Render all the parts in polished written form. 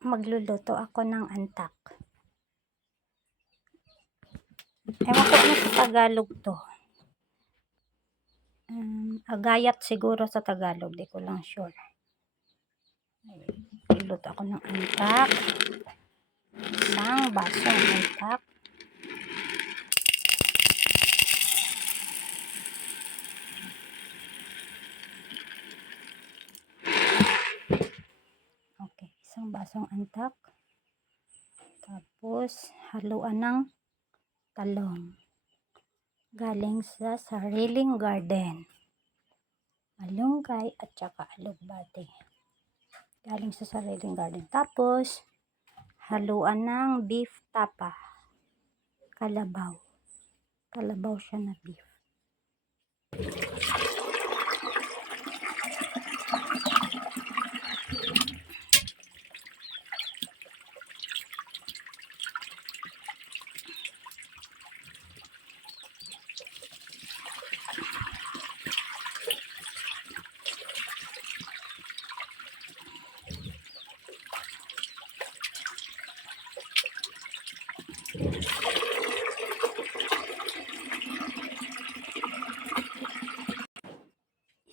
Magluluto ako ng antak. Ewan ko ano sa Tagalog to. Agayat siguro sa Tagalog, di ko lang sure. Magluluto ako ng antak. Isang basong antak. Okay, isang basong antak. Tapos, haluan ng talong. Galing sa sariling garden. Malunggay at saka alugbati. Galing sa sariling garden. Tapos, haluan ng beef tapa. Kalabaw. Kalabaw siya na beef.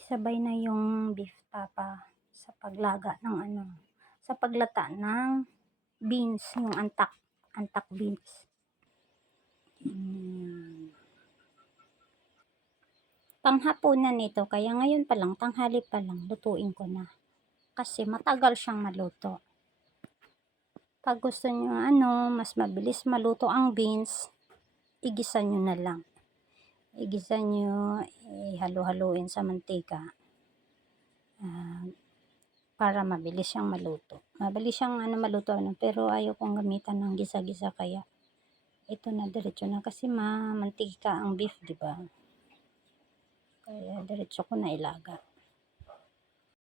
Isabay na yung beef tapa sa paglaga ng sa paglata ng beans, yung antak beans. Panghapunan nito, kaya ngayon pa lang, tanghali pa lang, lutuin ko na. Kasi matagal siyang maluto. Pag gusto nyo mas mabilis maluto ang beans, igisa nyo na lang. Igisa nyo, ihalo-haluin sa mantika. Para mabilis siyang maluto. Mabilis siyang maluto, pero ayaw kong gamitan ng gisa-gisa, kaya ito na diretso na kasi mantika ang beef, di ba? Kaya diretso ko na ilaga.